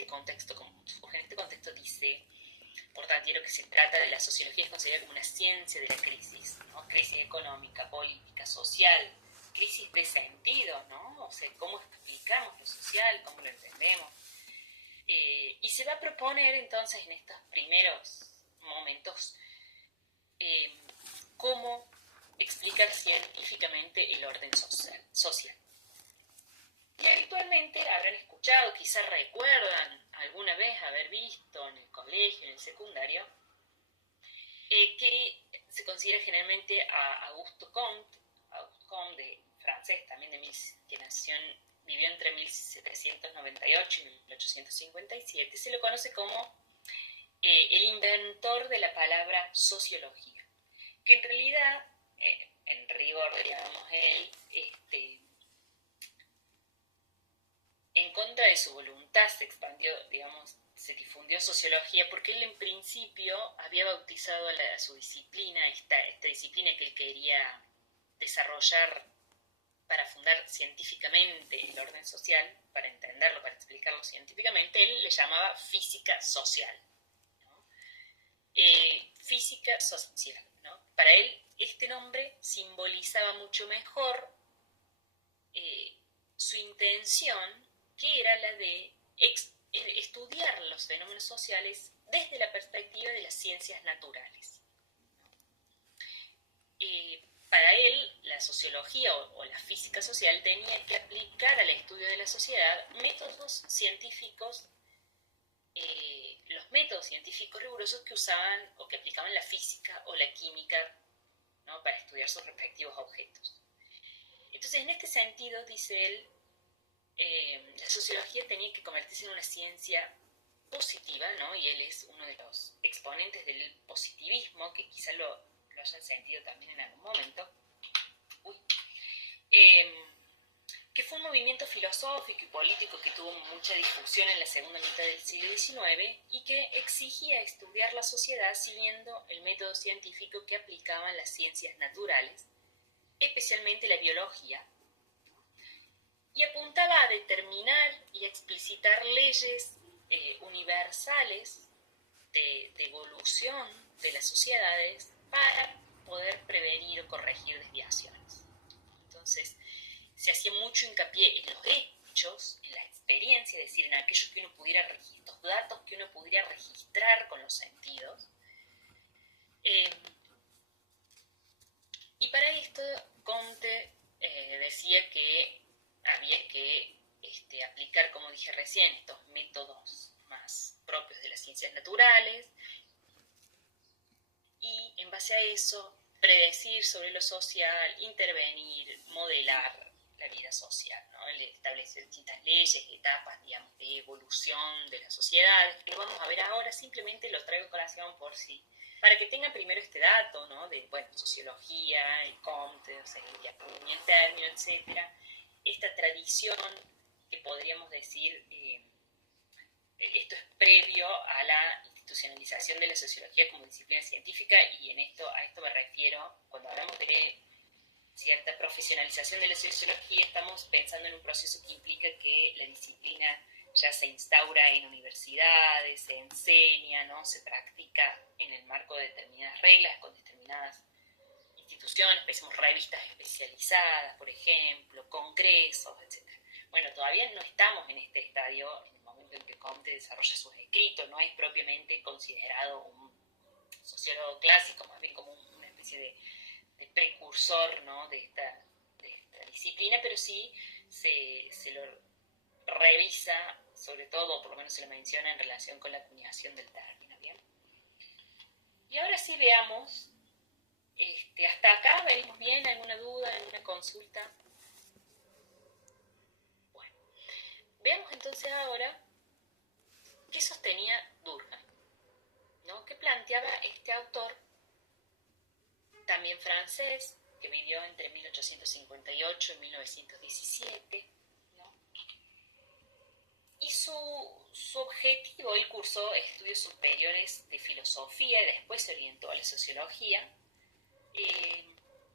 este contexto, como surge en este contexto, dice Portantiero que se trata de la sociología es considerada como una ciencia de la crisis, ¿no? Crisis económica, política, social, crisis de sentido, ¿no? O sea, cómo explicamos lo social, cómo lo entendemos. Y se va a proponer entonces en estos primeros momentos cómo explicar científicamente el orden social. Y habitualmente habrán escuchado, quizás recuerdan alguna vez haber visto en el colegio, en el secundario, que se considera generalmente a Auguste Comte, de francés también, que vivió entre 1798 y 1857, se lo conoce como el inventor de la palabra sociología, que en realidad, en rigor, digamos, él, en contra de su voluntad se expandió, digamos, se difundió sociología porque él en principio había bautizado a su disciplina, esta disciplina que él quería desarrollar para fundar científicamente el orden social, para entenderlo, para explicarlo científicamente, él le llamaba física social, ¿no? Física social, ¿no? Para él este nombre simbolizaba mucho mejor su intención, que era la de estudiar los fenómenos sociales desde la perspectiva de las ciencias naturales. Para él, la sociología o la física social tenía que aplicar al estudio de la sociedad métodos científicos, los métodos científicos rigurosos que usaban o que aplicaban la física o la química, ¿no? Para estudiar sus respectivos objetos. Entonces, en este sentido, dice él, la sociología tenía que convertirse en una ciencia positiva, ¿no? Y él es uno de los exponentes del positivismo, que quizá lo hayan sentido también en algún momento. Que fue un movimiento filosófico y político que tuvo mucha difusión en la segunda mitad del siglo XIX y que exigía estudiar la sociedad siguiendo el método científico que aplicaban las ciencias naturales, especialmente la biología, y apuntaba a determinar y explicitar leyes universales de evolución de las sociedades para poder prevenir o corregir desviaciones. Entonces, se hacía mucho hincapié en los hechos, en la experiencia, es decir, en aquellos que uno pudiera registrar, los datos que uno pudiera registrar con los sentidos. Y para esto, Comte decía que había que aplicar, como dije recién, estos métodos más propios de las ciencias naturales y en base a eso predecir sobre lo social, intervenir, modelar la vida social, ¿no? Establecer distintas leyes, etapas, digamos, de evolución de las sociedades, que lo vamos a ver ahora, simplemente lo traigo a colación por si, para que tengan primero este dato, ¿no? De, bueno, sociología, el Comte, o sea, el término, etcétera, esta tradición que podríamos decir, esto es previo a la institucionalización de la sociología como disciplina científica, y a esto me refiero cuando hablamos de cierta profesionalización de la sociología. Estamos pensando en un proceso que implica que la disciplina ya se instaura en universidades, se enseña, ¿no? Se practica en el marco de determinadas reglas, con determinadas instituciones, pensemos revistas especializadas, por ejemplo, congresos, etc. Bueno, todavía no estamos en este estadio, en el momento en que Comte desarrolla sus escritos, no es propiamente considerado un sociólogo clásico, más bien como una especie de precursor, ¿no? de esta disciplina, pero sí se lo revisa, sobre todo, por lo menos se lo menciona en relación con la acuñación del término, ¿bien? Y ahora sí veamos, hasta acá venimos bien, ¿alguna duda, alguna consulta? Bueno, veamos entonces ahora qué sostenía Durkheim, ¿no? ¿Qué planteaba este autor, también francés, que vivió entre 1858 y 1917, ¿no? Y su objetivo, él cursó estudios superiores de filosofía y después se orientó a la sociología.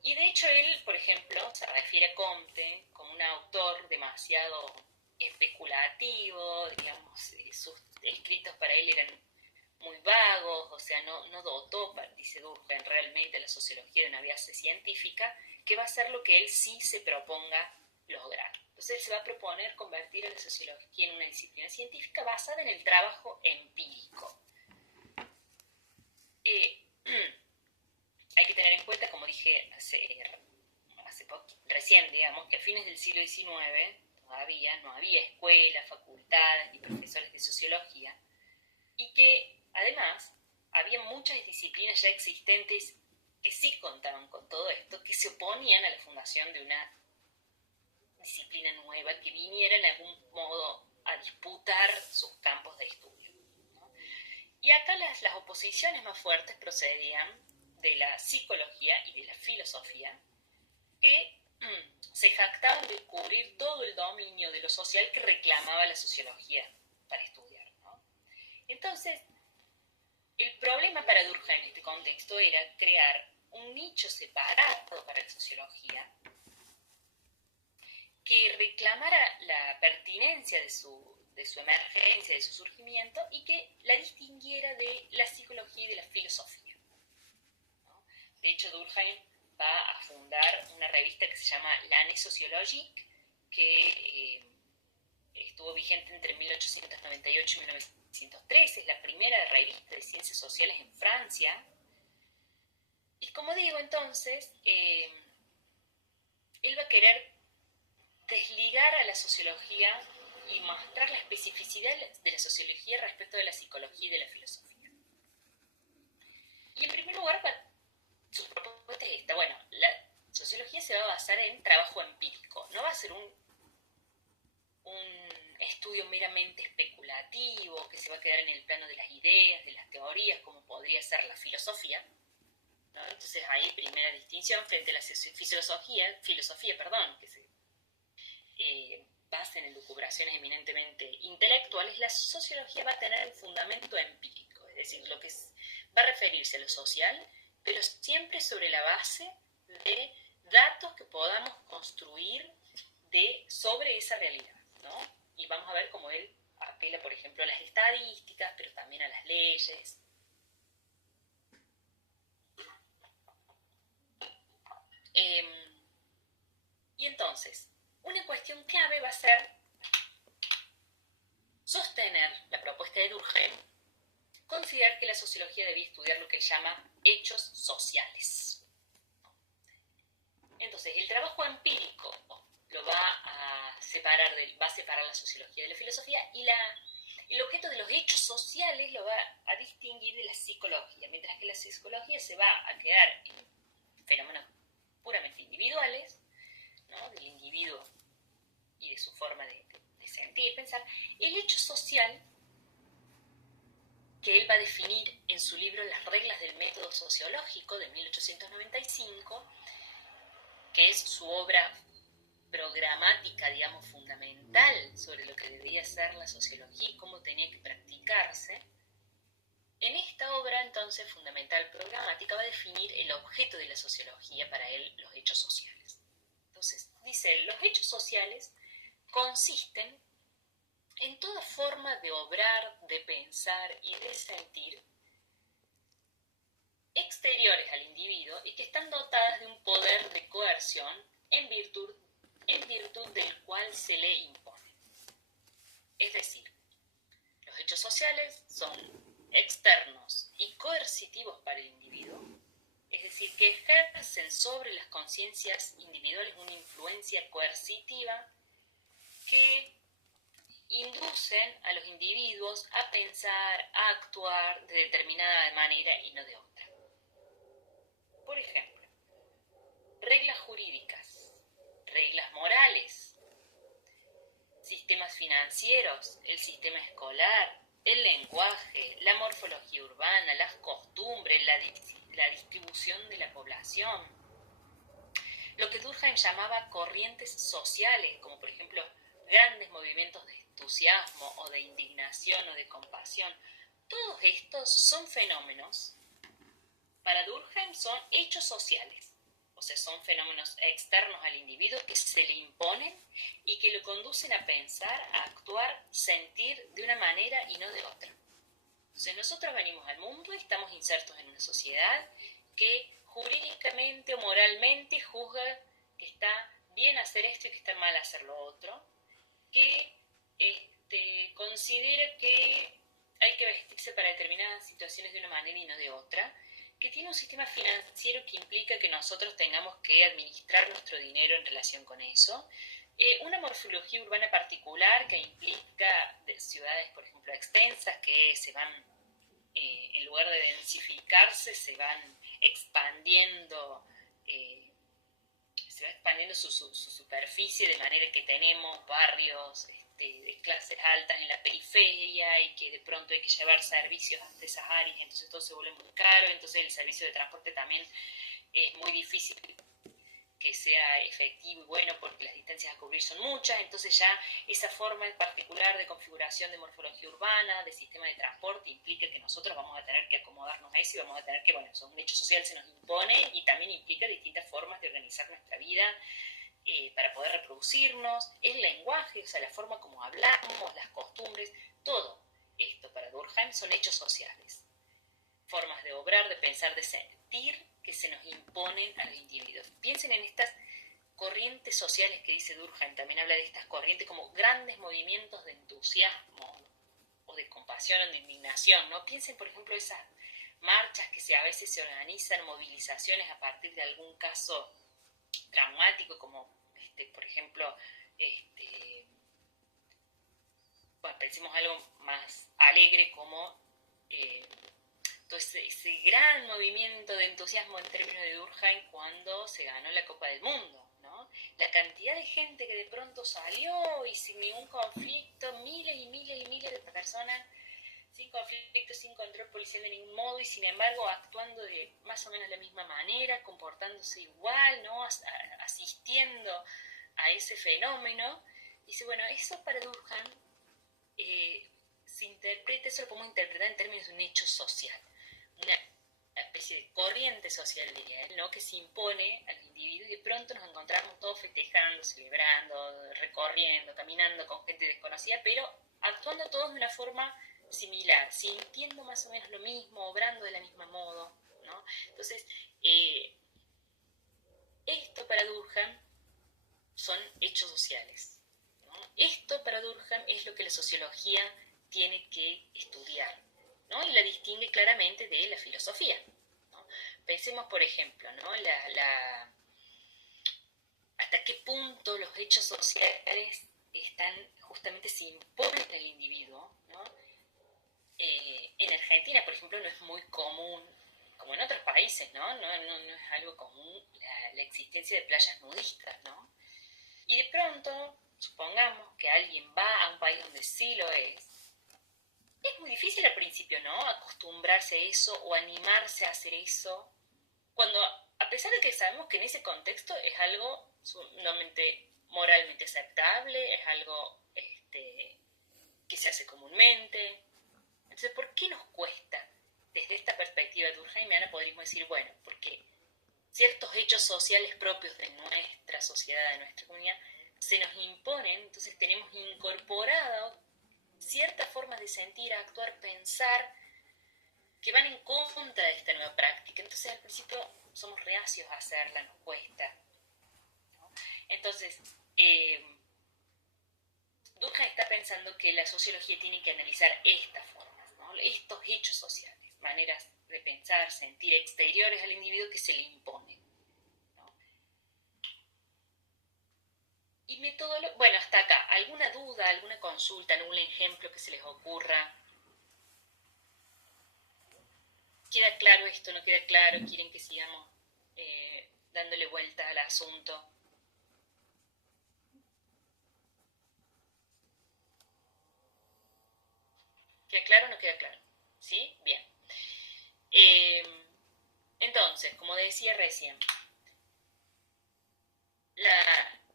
Y de hecho él, por ejemplo, se refiere a Comte como un autor demasiado especulativo, digamos, sus él eran muy vagos, o sea, no dotó, dice Durkheim, realmente la sociología de una base científica, que va a ser lo que él sí se proponga lograr. Entonces él se va a proponer convertir a la sociología en una disciplina científica basada en el trabajo empírico. Hay que tener en cuenta, como dije recién, digamos, que a fines del siglo XIX todavía no había escuelas, facultades ni profesores de sociología, y que además había muchas disciplinas ya existentes que sí contaban con todo esto, que se oponían a la fundación de una disciplina nueva que viniera en algún modo a disputar sus campos de estudio, ¿no? Y acá las oposiciones más fuertes procedían de la psicología y de la filosofía, que se jactaban de cubrir todo el dominio de lo social que reclamaba la sociología para estudiar, ¿no? Entonces, el problema para Durkheim en este contexto era crear un nicho separado para la sociología que reclamara la pertinencia de su emergencia, de su surgimiento, y que la distinguiera de la psicología y de la filosofía, ¿no? De hecho, Durkheim va a fundar una revista que se llama L'Année Sociologique, que estuvo vigente entre 1898 y 1913, es la primera revista de ciencias sociales en Francia. Y como digo, entonces, él va a querer desligar a la sociología y mostrar la especificidad de la sociología respecto de la psicología y de la filosofía. Y en primer lugar, su propuesta es esta. Bueno, la sociología se va a basar en trabajo empírico, no va a ser un estudio meramente especulativo que se va a quedar en el plano de las ideas, de las teorías, como podría ser la filosofía, ¿no? Entonces ahí primera distinción frente a la filosofía, que se basa en elucubraciones eminentemente intelectuales. La sociología va a tener un fundamento empírico, es decir, lo que va a referirse a lo social, pero siempre sobre la base de datos que podamos construir sobre esa realidad, ¿no? Y vamos a ver cómo él apela, por ejemplo, a las estadísticas, pero también a las leyes. Y entonces, una cuestión clave va a ser sostener la propuesta de Durkheim, considerar que la sociología debía estudiar lo que él llama hechos sociales. Entonces, el trabajo empírico lo va a separar la sociología de la filosofía, y el objeto de los hechos sociales lo va a distinguir de la psicología, mientras que la psicología se va a quedar en fenómenos puramente individuales, ¿no? Del individuo y de su forma de sentir, pensar. El hecho social, que él va a definir en su libro Las reglas del método sociológico de 1895, que es su obra programática, digamos, fundamental sobre lo que debía ser la sociología y cómo tenía que practicarse. En esta obra, entonces, fundamental programática, va a definir el objeto de la sociología, para él, los hechos sociales. Entonces, dice él, los hechos sociales consisten en toda forma de obrar, de pensar y de sentir exteriores al individuo y que están dotadas de un poder de coerción en virtud del cual se le impone. Es decir, los hechos sociales son externos y coercitivos para el individuo, es decir, que ejercen sobre las conciencias individuales una influencia coercitiva que inducen a los individuos a pensar, a actuar de determinada manera y no de otra. Por ejemplo, reglas jurídicas, reglas morales, sistemas financieros, el sistema escolar, el lenguaje, la morfología urbana, las costumbres, la distribución de la población. Lo que Durkheim llamaba corrientes sociales, como por ejemplo grandes movimientos de entusiasmo o de indignación o de compasión. Todos estos son fenómenos, para Durkheim son hechos sociales, o sea, son fenómenos externos al individuo que se le imponen y que lo conducen a pensar, a actuar, sentir de una manera y no de otra. Entonces nosotros venimos al mundo y estamos insertos en una sociedad que jurídicamente o moralmente juzga que está bien hacer esto y que está mal hacer lo otro, que considera que hay que vestirse para determinadas situaciones de una manera y no de otra, que tiene un sistema financiero que implica que nosotros tengamos que administrar nuestro dinero en relación con eso, una morfología urbana particular que implica ciudades, por ejemplo, extensas que se van, en lugar de densificarse, se van expandiendo, su superficie, de manera que tenemos barrios de clases altas en la periferia y que de pronto hay que llevar servicios hasta esas áreas, entonces todo se vuelve muy caro, entonces el servicio de transporte también es muy difícil que sea efectivo y bueno porque las distancias a cubrir son muchas, entonces ya esa forma en particular de configuración de morfología urbana, de sistema de transporte, implica que nosotros vamos a tener que acomodarnos a eso y vamos a tener que, bueno, eso es un hecho social, se nos impone y también implica distintas formas de organizar nuestra vida para poder reproducirnos, el lenguaje, o sea, la forma como hablamos, las costumbres, todo esto para Durkheim son hechos sociales, formas de obrar, de pensar, de sentir que se nos imponen a los individuos. Piensen en estas corrientes sociales que dice Durkheim, también habla de estas corrientes como grandes movimientos de entusiasmo o de compasión o de indignación, ¿no? Piensen, por ejemplo, esas marchas que a veces se organizan, movilizaciones a partir de algún caso traumático, como, por ejemplo, bueno, pensemos algo más alegre como entonces, ese gran movimiento de entusiasmo en términos de Durkheim cuando se ganó la Copa del Mundo, ¿no? La cantidad de gente que de pronto salió y sin ningún conflicto, miles y miles y miles de personas, sin conflicto, sin control policial de ningún modo y sin embargo actuando de más o menos la misma manera, comportándose igual, ¿no? Asistiendo a ese fenómeno. Dice, bueno, eso para Durkheim se interpreta, eso lo podemos interpretar en términos de un hecho social, una especie de corriente social, diría él, ¿no? Que se impone al individuo y de pronto nos encontramos todos festejando, celebrando, recorriendo, caminando con gente desconocida, pero actuando todos de una forma similar, sintiendo más o menos lo mismo, obrando de la misma modo, ¿no? Entonces, esto para Durkheim son hechos sociales, ¿no? Esto para Durkheim es lo que la sociología tiene que estudiar, ¿no? Y la distingue claramente de la filosofía, ¿no? Pensemos, por ejemplo, ¿no? Hasta qué punto los hechos sociales justamente se imponen al individuo, ¿no? En Argentina, por ejemplo, no es muy común, como en otros países, ¿no? No es algo común la existencia de playas nudistas, ¿no? Y de pronto, supongamos que alguien va a un país donde sí lo es muy difícil al principio, ¿no? Acostumbrarse a eso o animarse a hacer eso, cuando a pesar de que sabemos que en ese contexto es algo sumamente moralmente aceptable, es algo que se hace comúnmente. Entonces, ¿por qué nos cuesta? Desde esta perspectiva durkheimiana podríamos decir, bueno, porque ciertos hechos sociales propios de nuestra sociedad, de nuestra comunidad, se nos imponen, entonces tenemos incorporado ciertas formas de sentir, actuar, pensar, que van en contra de esta nueva práctica. Entonces al principio somos reacios a hacerla, nos cuesta, ¿no? Entonces, Durkheim está pensando que la sociología tiene que analizar estas formas, ¿no? Estos hechos sociales, maneras de pensar, sentir exteriores al individuo que se le imponen, ¿no? Y bueno, hasta acá, ¿alguna duda, alguna consulta, algún ejemplo que se les ocurra? ¿Queda claro esto? ¿No queda claro? ¿Quieren que sigamos dándole vuelta al asunto? ¿Queda claro o no queda claro? ¿Sí? Bien. Entonces, como decía recién,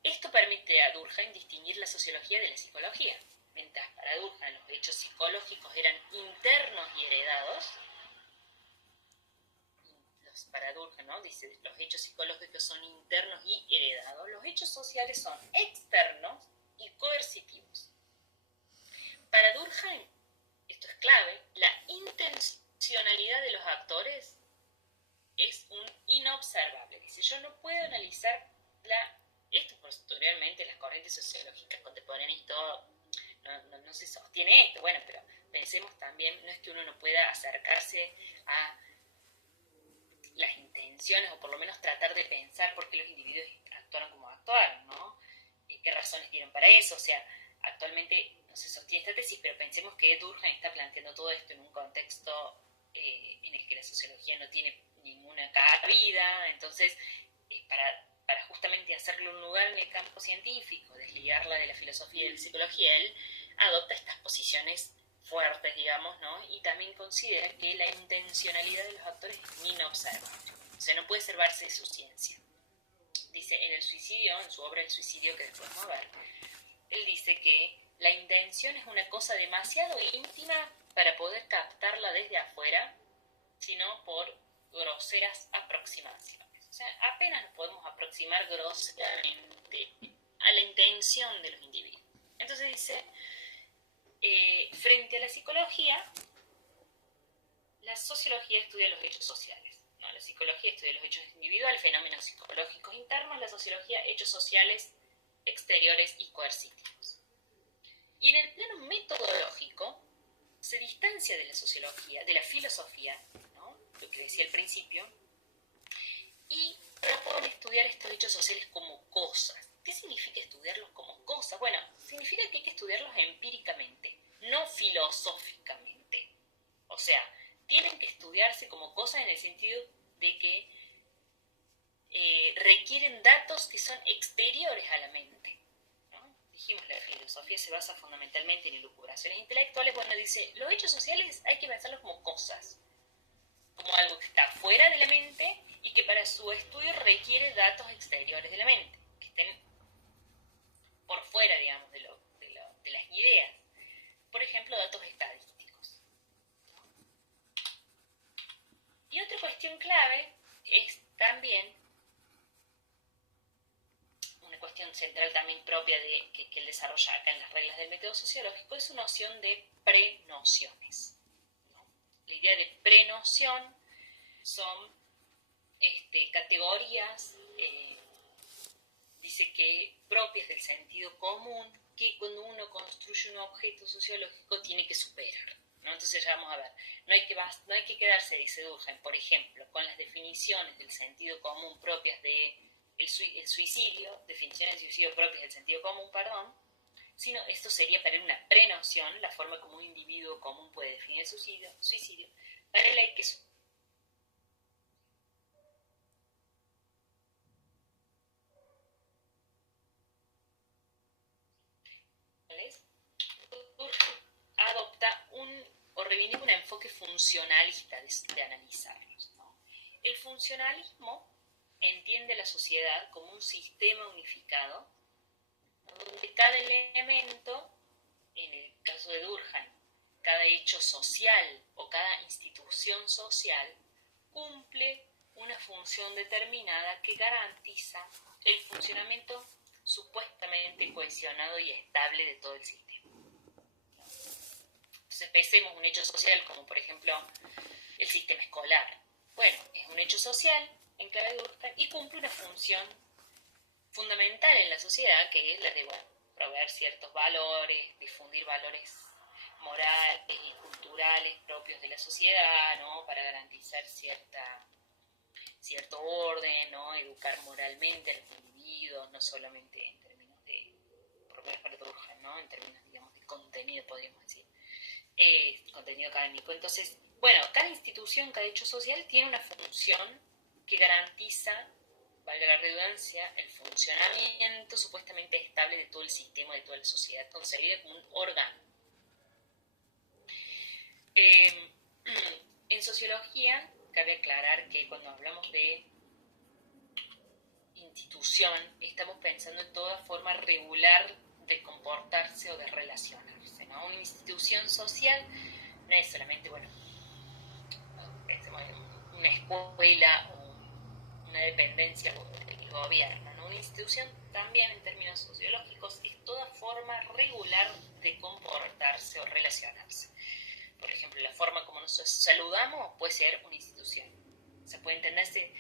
esto permite a Durkheim distinguir la sociología de la psicología. Mientras para Durkheim los hechos psicológicos eran internos y heredados, para Durkheim, ¿no? Dice, los hechos psicológicos son internos y heredados, los hechos sociales son externos y coercitivos. Para Durkheim, esto es clave, la intencionalidad de los actores es un inobservable. Dice, yo no puedo analizar esto posteriormente, las corrientes sociológicas contemporáneas y todo, no se sostiene esto. Bueno, pero pensemos también, no es que uno no pueda acercarse a las intenciones, o por lo menos tratar de pensar por qué los individuos actuaron como actuaron, ¿no? ¿Qué razones tienen para eso? O sea, actualmente no se sostiene esta tesis, pero pensemos que Durkheim está planteando todo esto en un contexto en el que la sociología no tiene ninguna cabida. Entonces, para justamente hacerle un lugar en el campo científico, desligarla de la filosofía y de la psicología, él adopta estas posiciones fuertes, digamos, ¿no? Y también considera que la intencionalidad de los actores es inobservable. O sea, no puede observarse de su ciencia. Dice, en el suicidio, en su obra El suicidio, que después vamos a ver, él dice que la intención es una cosa demasiado íntima para poder captarla desde afuera, sino por groseras aproximaciones. O sea, apenas nos podemos aproximar groseramente a la intención de los individuos. Entonces dice, frente a la psicología, la sociología estudia los hechos sociales. ¿No? La psicología estudia los hechos individuales, fenómenos psicológicos internos, la sociología hechos sociales exteriores y coercitivos. Y en el plano metodológico se distancia de la sociología, de la filosofía, ¿no? Lo que decía al principio, y propone estudiar estos hechos sociales como cosas. ¿Qué significa estudiarlos como cosas? Bueno, significa que hay que estudiarlos empíricamente, no filosóficamente. O sea, tienen que estudiarse como cosas en el sentido de que requieren datos que son exteriores a la mente, ¿no? Dijimos, la filosofía se basa fundamentalmente en elucubraciones intelectuales. Bueno, dice, los hechos sociales hay que pensarlos como cosas, como algo que está fuera de la mente y que para su estudio requiere datos exteriores de la mente, que estén por fuera, digamos, de las ideas. Por ejemplo, datos estadísticos. Y otra cuestión clave es también una cuestión central también propia que él desarrolla acá en las reglas del método sociológico, es su noción de prenociones, ¿no? La idea de prenoción son categorías, dice que propias del sentido común, que cuando uno construye un objeto sociológico tiene que superar, ¿no? Entonces ya vamos a ver, no hay que quedarse, dice Durkheim, por ejemplo, con las definiciones del sentido común propias de el suicidio, definiciones de suicidio propias del sentido común, perdón, sino esto sería para él una prenoción, la forma como un individuo común puede definir el suicidio. Para él hay que adopta o reivindica un enfoque funcionalista de analizarlos, ¿no? El funcionalismo entiende la sociedad como un sistema unificado, donde cada elemento, en el caso de Durkheim, cada hecho social o cada institución social, cumple una función determinada que garantiza el funcionamiento supuestamente cohesionado y estable de todo el sistema. Entonces pensemos un hecho social como por ejemplo el sistema escolar. Bueno, es un hecho social en clave Durkheim y cumple una función fundamental en la sociedad, que es la de proveer ciertos valores, difundir valores morales y culturales propios de la sociedad, ¿no? Para garantizar cierto orden, ¿no? Educar moralmente a los individuos, no solamente en términos de, por lo menos para Durkheim, ¿no? En términos, digamos, de contenido, podríamos decir, contenido académico. Entonces, bueno, cada institución, cada hecho social tiene una función que garantiza, valga la redundancia, el funcionamiento supuestamente estable de todo el sistema, de toda la sociedad, concebida como un órgano. En sociología, cabe aclarar que cuando hablamos de institución, estamos pensando en toda forma regular de comportarse o de relacionarse, ¿no? Una institución social no es solamente, bueno, pensemos en una escuela o una dependencia del gobierno, ¿no? Una institución también en términos sociológicos es toda forma regular de comportarse o relacionarse. Por ejemplo, la forma como nos saludamos puede ser una institución. O sea, puede entenderse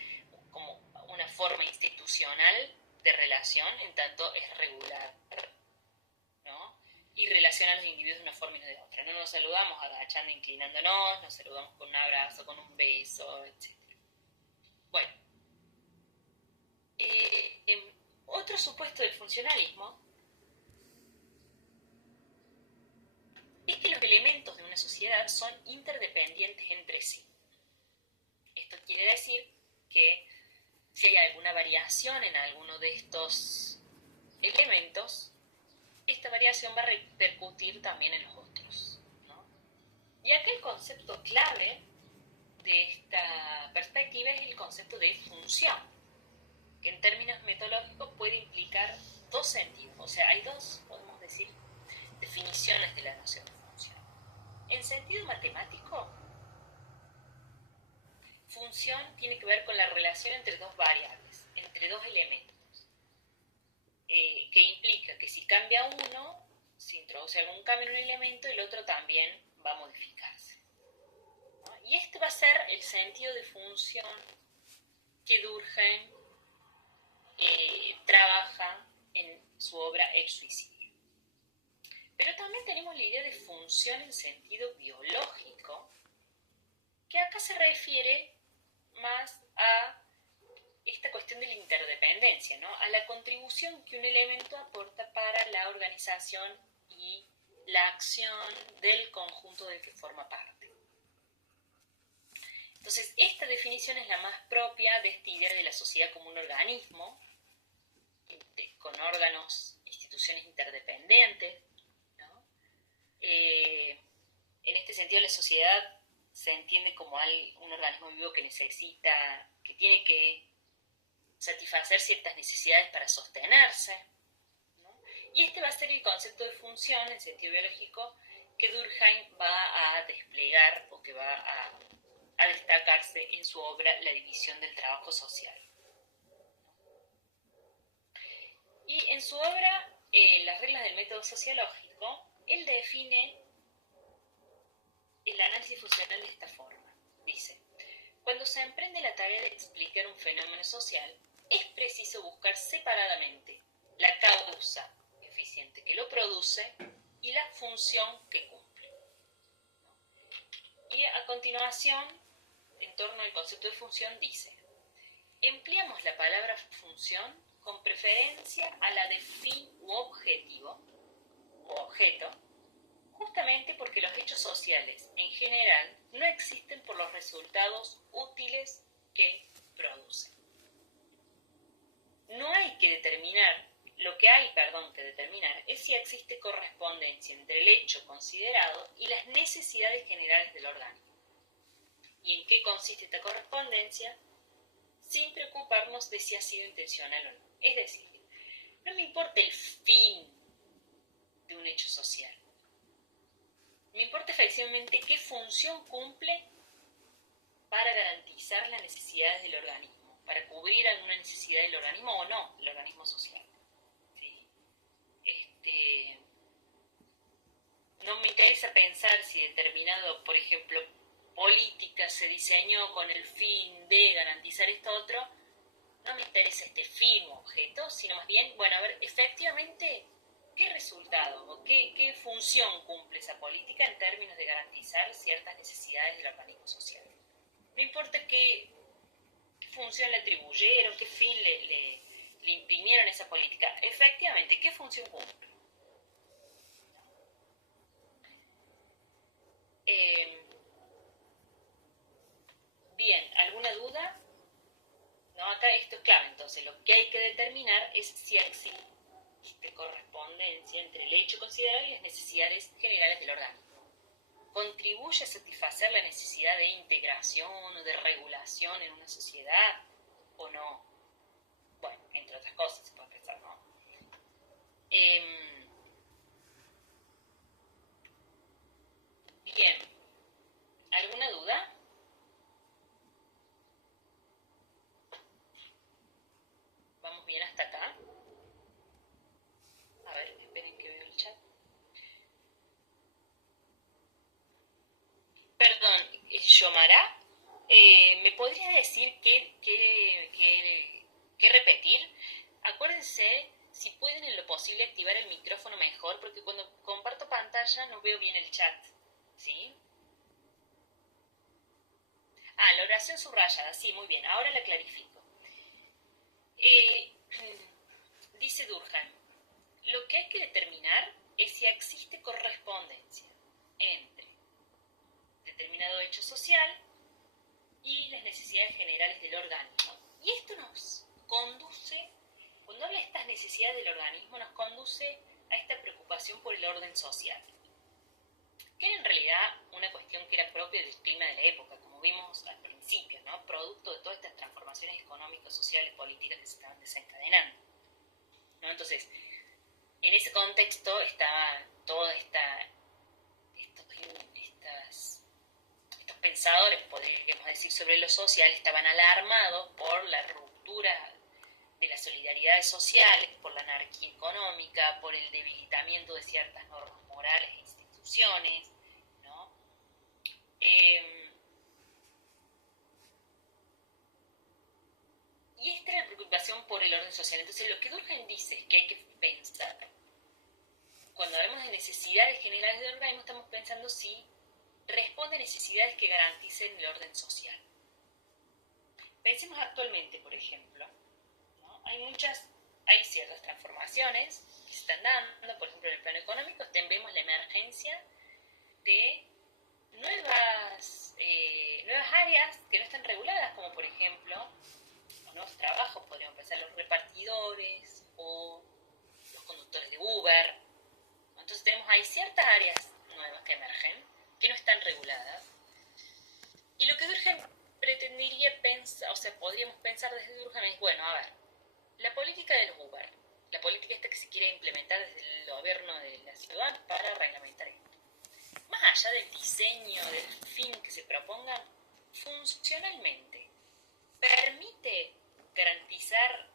como una forma institucional de relación, en tanto es regular, ¿no? Y relaciona a los individuos de una forma y no de otra. No nos saludamos agachando, inclinándonos, nos saludamos con un abrazo, con un beso, etc. Bueno, otro supuesto del funcionalismo es que los elementos de una sociedad son interdependientes entre sí. Esto quiere decir que si hay alguna variación en alguno de estos elementos, esta variación va a repercutir también en los otros, ¿no? Y acá el concepto clave de esta perspectiva es el concepto de función, que en términos metodológicos puede implicar dos sentidos. O sea, hay dos, podemos decir, definiciones de la noción de función. En sentido matemático, función tiene que ver con la relación entre dos variables, entre dos elementos, que implica que si cambia uno, si introduce algún cambio en un elemento, el otro también va a modificarse, ¿no? Y este va a ser el sentido de función que Durkheim trabaja en su obra El suicidio. Pero también tenemos la idea de función en sentido biológico, que acá se refiere más a esta cuestión de la interdependencia, ¿no? A la contribución que un elemento aporta para la organización y la acción del conjunto del que forma parte. Entonces, esta definición es la más propia de esta idea de la sociedad como un organismo, con órganos, instituciones interdependientes, ¿no? En este sentido, la sociedad se entiende como un organismo vivo que necesita, que tiene que satisfacer ciertas necesidades para sostenerse, ¿no? Y este va a ser el concepto de función en sentido biológico que Durkheim va a desplegar o que va a destacarse en su obra La división del trabajo social. Y en su obra Las reglas del método sociológico, él define el análisis funcional de esta forma. Dice: cuando se emprende la tarea de explicar un fenómeno social, es preciso buscar separadamente la causa eficiente que lo produce y la función que cumple. Y a continuación, en torno al concepto de función, dice: empleamos la palabra función con preferencia a la de fin u objetivo o objeto, justamente porque los hechos sociales en general no existen por los resultados útiles que producen. Lo que hay que determinar es si existe correspondencia entre el hecho considerado y las necesidades generales del organismo. ¿Y en qué consiste esta correspondencia? Sin preocuparnos de si ha sido intencional o no. Es decir, no me importa el fin de un hecho social. Me importa efectivamente qué función cumple para garantizar las necesidades del organismo, para cubrir alguna necesidad del organismo o no, del organismo social. ¿Sí? No me interesa pensar si determinado, por ejemplo, política se diseñó con el fin de garantizar esto otro. No me interesa este fin o objeto, sino más bien, bueno, a ver, efectivamente, ¿qué resultado o qué función cumple esa política en términos de garantizar ciertas necesidades del organismo social? No importa qué función le atribuyeron, qué fin le imprimieron esa política. Efectivamente, ¿qué función cumple? Bien, ¿alguna duda? No, acá esto es clave. Entonces, lo que hay que determinar es si existe correspondencia entre el hecho considerado y las necesidades generales del organismo. ¿Contribuye a satisfacer la necesidad de integración o de regulación en una sociedad o no? Bueno, entre otras cosas se puede pensar, ¿no? Bien, ¿alguna duda? ¿Vamos bien hasta acá? A ver, esperen que veo el chat. Perdón, Xiomara, ¿me podrías decir qué repetir? Acuérdense, si pueden en lo posible activar el micrófono mejor, porque cuando comparto pantalla no veo bien el chat, ¿sí? La oración subrayada, sí, muy bien, ahora la clarifico. Dice Durkheim, lo que hay que determinar es si existe correspondencia entre determinado hecho social y las necesidades generales del organismo. Y esto nos conduce, cuando habla de estas necesidades del organismo, nos conduce a esta preocupación por el orden social, que era en realidad una cuestión que era propia del clima de la época, como vimos al principio, ¿no? Producto de todas estas transformaciones económicas, sociales, políticas que se estaban desencadenando, ¿no? Entonces, en ese contexto estaba toda estos pensadores, podríamos decir, sobre lo social, estaban alarmados por la ruptura de las solidaridades sociales, por la anarquía económica, por el debilitamiento de ciertas normas morales e instituciones, ¿no? Y esta era la preocupación por el orden social. Entonces, lo que Durkheim dice es que hay que pensar, cuando hablamos de necesidades generales del organismo, estamos pensando si responde a necesidades que garanticen el orden social. Pensemos actualmente, por ejemplo, ¿no? Hay ciertas transformaciones que se están dando, por ejemplo, en el plano económico, vemos la emergencia de nuevas áreas que no están reguladas, como por ejemplo, nuevos trabajos, podríamos pensar los repartidores o los conductores de Uber. Entonces hay ciertas áreas nuevas que emergen, que no están reguladas. Y lo que Durkheim pretendería pensar, o sea, podríamos pensar desde Durkheim es, bueno, a ver, la política del Uber, la política esta que se quiere implementar desde el gobierno de la ciudad para reglamentar esto. Más allá del diseño, del fin que se proponga, funcionalmente, permite garantizar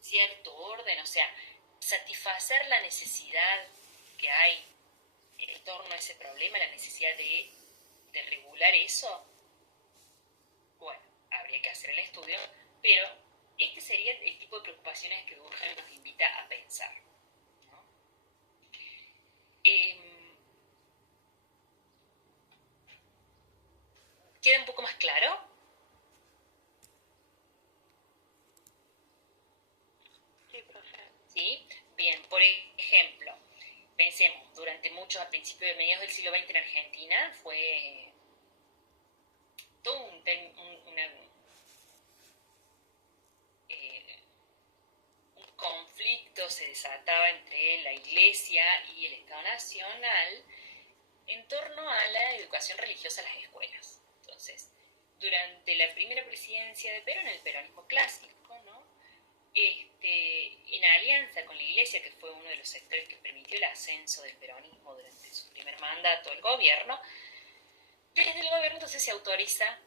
cierto orden, o sea, satisfacer la necesidad que hay en torno a ese problema, la necesidad de regular eso. Bueno, habría que hacer el estudio, pero este sería el tipo de preocupaciones que Durkheim nos invita a pensar, ¿no? ¿Queda un poco más claro? Sí, profe. ¿Sí? Bien, por ejemplo, pensemos, durante muchos, a principios de mediados del siglo XX en Argentina, fue todo un conflicto se desataba entre la Iglesia y el Estado Nacional en torno a la educación religiosa en las escuelas. Entonces, durante la primera presidencia de Perón, el peronismo clásico, ¿no? En alianza con la Iglesia, que fue uno de los sectores que permitió el ascenso del peronismo durante su primer mandato del gobierno, desde el gobierno entonces se autoriza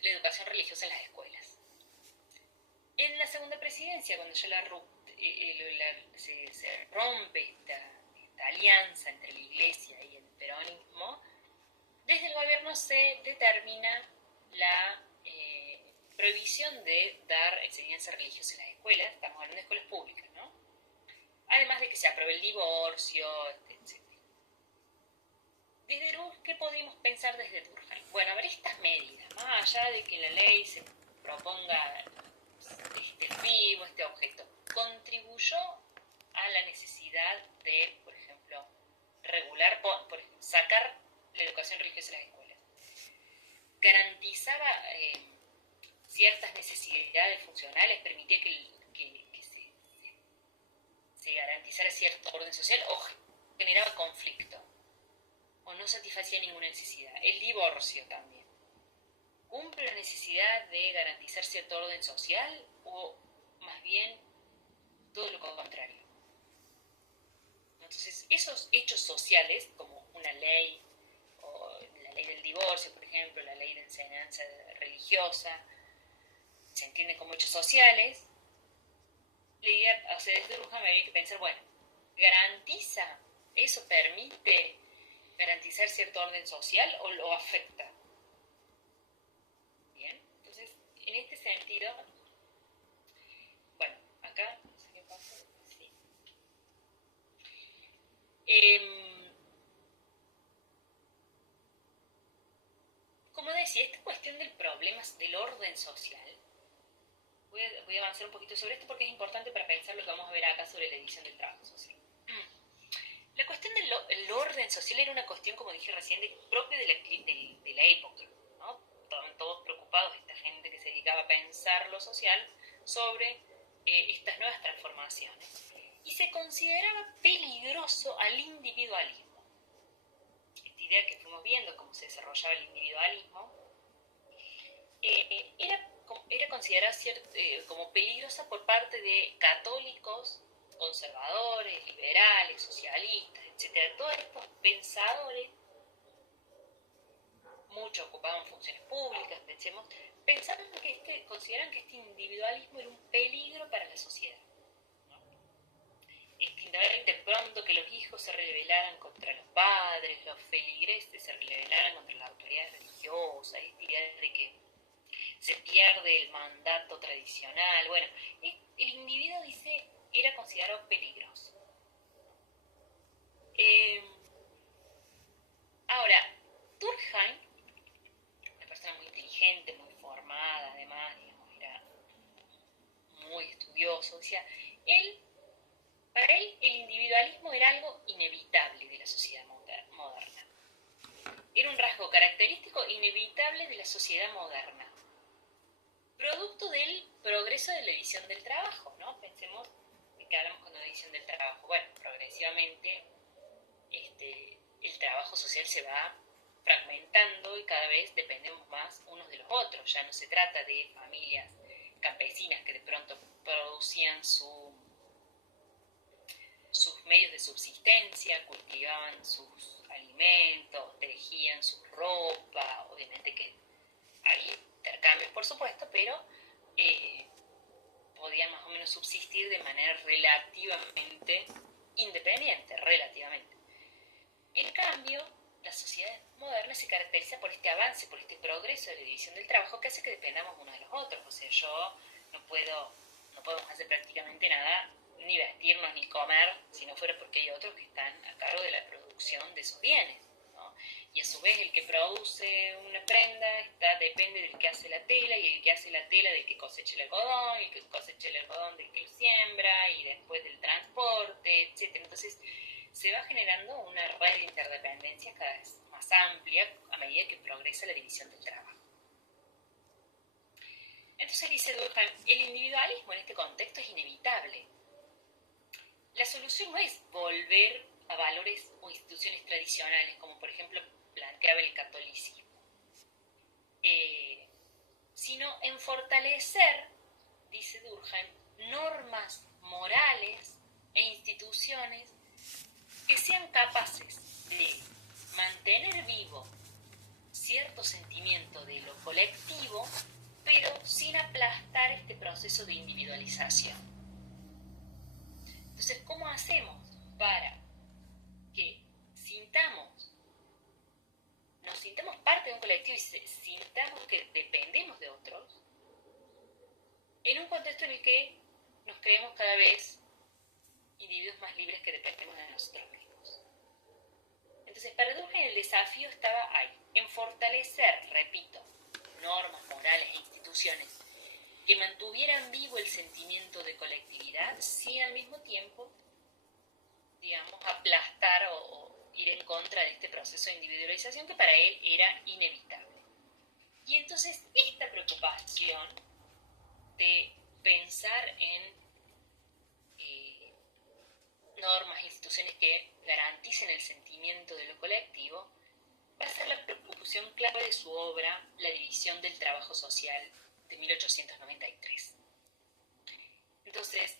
la educación religiosa en las escuelas. En la segunda presidencia, cuando ya se rompe esta alianza entre la Iglesia y el peronismo, desde el gobierno se determina la prohibición de dar enseñanza religiosa en las escuelas, estamos hablando de escuelas públicas, ¿no? Además de que se apruebe el divorcio, etc. Desde ¿qué podríamos pensar desde Durkheim? Bueno, a ver, estas medidas, más allá de que en la ley se proponga este vivo, este objeto, contribuyó a la necesidad de, por ejemplo, regular, por ejemplo, sacar la educación religiosa de las escuelas. Garantizaba ciertas necesidades funcionales, permitía que se garantizara cierto orden social o generaba conflicto o no satisfacía ninguna necesidad. El divorcio también. ¿Cumple la necesidad de garantizar cierto orden social o más bien todo lo contrario? Entonces, esos hechos sociales, como una ley, o la ley del divorcio, por ejemplo, la ley de enseñanza religiosa, se entienden como hechos sociales, la idea, o sea, desde Durkheim habría que pensar, bueno, ¿garantiza, eso permite garantizar cierto orden social o lo afecta? en este sentido, bueno, acá, no sé qué pasa, sí. Como decía, esta cuestión del problema del orden social, voy a avanzar un poquito sobre esto porque es importante para pensar lo que vamos a ver acá sobre la división del trabajo social. La cuestión del orden social era una cuestión, como dije recién, propia de la época, ¿no? Estaban todos preocupados, esta gente que se dedicaba a pensar lo social, sobre estas nuevas transformaciones. Y se consideraba peligroso al individualismo. Esta idea que fuimos viendo, cómo se desarrollaba el individualismo, era considerada como peligrosa por parte de católicos, conservadores, liberales, socialistas, etc. Todos estos pensadores, muchos ocupaban funciones públicas, pensemos, consideran que este individualismo era un peligro para la sociedad, ¿no? De pronto que los hijos se rebelaran contra los padres, los feligreses se rebelaran contra las autoridades religiosas, esta idea de que se pierde el mandato tradicional. Bueno, el individuo, dice, era considerado peligroso. Ahora, Durkheim, una persona muy inteligente, muy formada, además, digamos, era muy estudioso, decía, para él el individualismo era algo inevitable de la sociedad moderna. Era un rasgo característico inevitable de la sociedad moderna, producto del progreso de la división del trabajo, ¿no? Pensemos de qué hablamos con la división del trabajo. Bueno, progresivamente el trabajo social se va fragmentando y cada vez dependemos más unos de los otros. Ya no se trata de familias campesinas que de pronto producían sus medios de subsistencia, cultivaban sus alimentos, tejían su ropa, obviamente que hay intercambios por supuesto, pero podían más o menos subsistir de manera relativamente independiente, relativamente. En cambio, la sociedad moderna se caracteriza por este avance, por este progreso de la división del trabajo que hace que dependamos unos de los otros. O sea, yo no podemos hacer prácticamente nada, ni vestirnos, ni comer, si no fuera porque hay otros que están a cargo de la producción de esos bienes, ¿no? Y a su vez el que produce una prenda depende del que hace la tela, y el que hace la tela del que cosecha el algodón, y el que cosecha el algodón del que lo siembra, y después del transporte, etc. Entonces se va generando una red de interdependencias cada vez más amplia a medida que progresa la división del trabajo. Entonces dice Durkheim, el individualismo en este contexto es inevitable. La solución no es volver a valores o instituciones tradicionales, como por ejemplo planteaba el catolicismo, sino en fortalecer, dice Durkheim, normas morales e instituciones que sean capaces de mantener vivo cierto sentimiento de lo colectivo, pero sin aplastar este proceso de individualización. Entonces, ¿cómo hacemos para que nos sintamos parte de un colectivo y sintamos que dependemos de otros, en un contexto en el que nos creemos cada vez individuos más libres que dependemos de nosotros mismos? Entonces, para Durkheim el desafío estaba ahí, en fortalecer, repito, normas morales e instituciones que mantuvieran vivo el sentimiento de colectividad sin al mismo tiempo, digamos, aplastar o ir en contra de este proceso de individualización que para él era inevitable. Y entonces esta preocupación de pensar en normas e instituciones que garanticen el sentimiento de lo colectivo va a ser la preocupación clave de su obra La división del trabajo social de 1893. Entonces,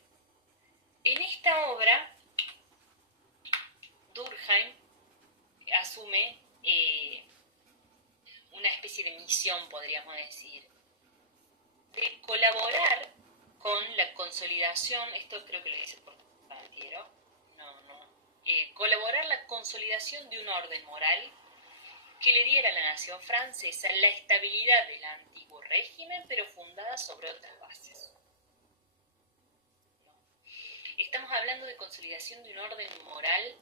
en esta obra Durkheim asume una especie de misión, podríamos decir, de colaborar con la consolidación, esto creo que lo dice por colaborar la consolidación de un orden moral que le diera a la nación francesa la estabilidad del antiguo régimen, pero fundada sobre otras bases. ¿No? Estamos hablando de consolidación de un orden moral.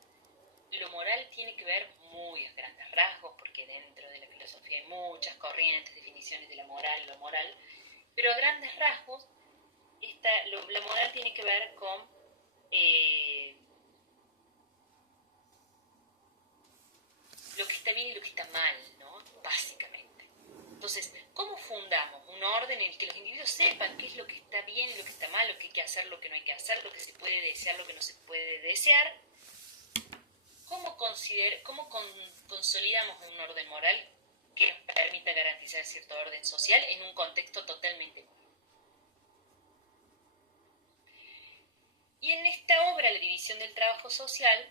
Lo moral tiene que ver muy a grandes rasgos, porque dentro de la filosofía hay muchas corrientes, definiciones de la moral, lo moral, pero a grandes rasgos la moral tiene que ver con lo que está bien y lo que está mal, ¿no? Básicamente. Entonces, ¿cómo fundamos un orden en el que los individuos sepan qué es lo que está bien y lo que está mal, lo que hay que hacer, lo que no hay que hacer, lo que se puede desear, lo que no se puede desear? ¿Cómo consolidamos un orden moral que nos permita garantizar cierto orden social en un contexto totalmente nuevo? Y en esta obra, La división del trabajo social,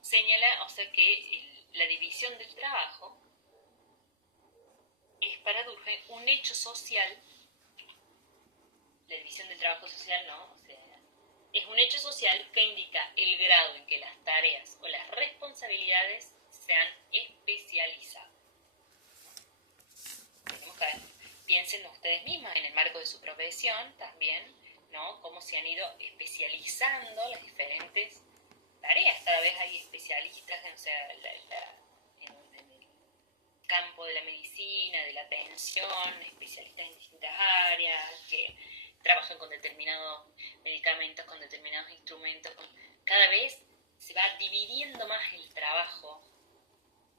señala, que la división del trabajo es para Durkheim un hecho social. La división del trabajo social, ¿no? Es un hecho social que indica el grado en que las tareas o las responsabilidades se han especializado. Tenemos que ver, piensen ustedes mismas en el marco de su profesión también, ¿no? Cómo se han ido especializando las diferentes tareas. Cada vez hay especialistas, en el campo de la medicina, de la atención, especialistas en distintas áreas, que trabajan con determinados medicamentos, con determinados instrumentos. Cada vez se va dividiendo más el trabajo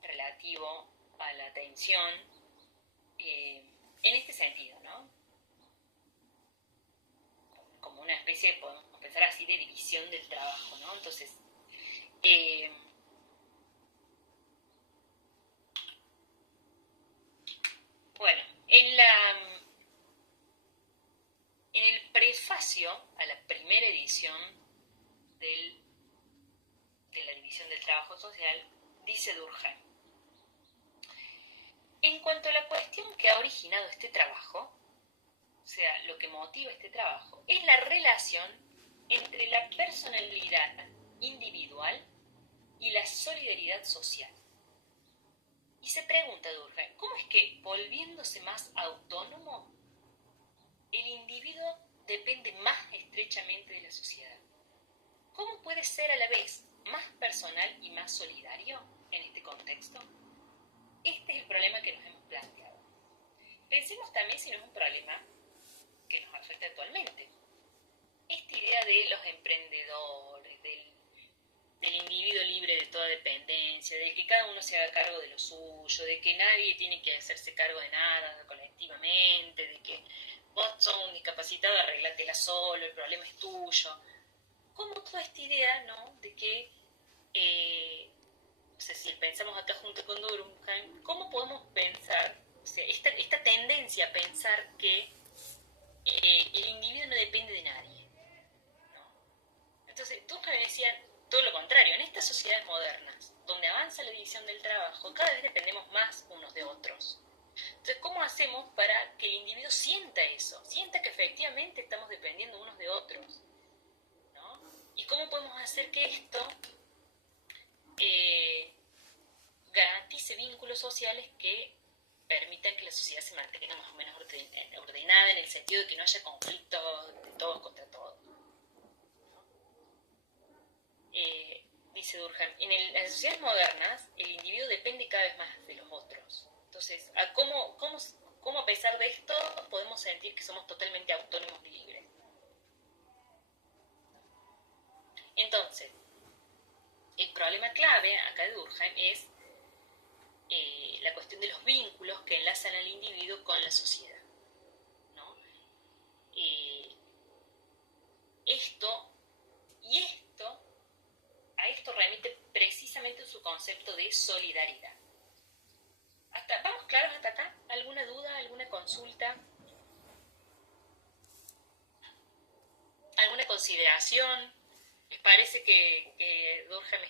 relativo a la atención en este sentido, ¿no? Como una especie, podemos pensar así, de división del trabajo, ¿no? Entonces, bueno, en el prefacio a la primera edición de la división del trabajo social, dice Durkheim: en cuanto a la cuestión que ha originado este trabajo, o sea, lo que motiva este trabajo, es la relación entre la personalidad individual y la solidaridad social. Y se pregunta Durkheim, ¿cómo es que, volviéndose más autónomo, el individuo depende más estrechamente de la sociedad? ¿Cómo puede ser a la vez más personal y más solidario en este contexto? Este es el problema que nos hemos planteado. Pensemos también si no es un problema que nos afecta actualmente. Esta idea de los emprendedores, del individuo libre de toda dependencia, de que cada uno se haga cargo de lo suyo, de que nadie tiene que hacerse cargo de nada colectivamente, de que vos sos un discapacitado, arreglátela solo, el problema es tuyo. Como toda esta idea, ¿no? De que, no sé si pensamos acá junto con Durkheim, ¿cómo podemos pensar, o sea, esta tendencia a pensar que el individuo no depende de nadie, ¿no? Entonces, Durkheim decía todo lo contrario. En estas sociedades modernas, donde avanza la división del trabajo, cada vez dependemos más unos de otros. Entonces, ¿cómo hacemos para que el individuo sienta eso? Sienta que efectivamente estamos dependiendo unos de otros, ¿no? ¿Y cómo podemos hacer que esto garantice vínculos sociales que permitan que la sociedad se mantenga más o menos ordenada, en el sentido de que no haya conflictos de todos contra todos? Dice Durkheim, en las sociedades modernas el individuo depende cada vez más de los otros. Entonces, ¿cómo a pesar de esto podemos sentir que somos totalmente autónomos y libres? Entonces, el problema clave acá de Durkheim es la cuestión de los vínculos que enlazan al individuo con la sociedad, ¿no? A esto remite precisamente su concepto de solidaridad. ¿Vamos claros hasta acá? ¿Alguna duda, alguna consulta? ¿Alguna consideración? ¿Les parece que Durkheim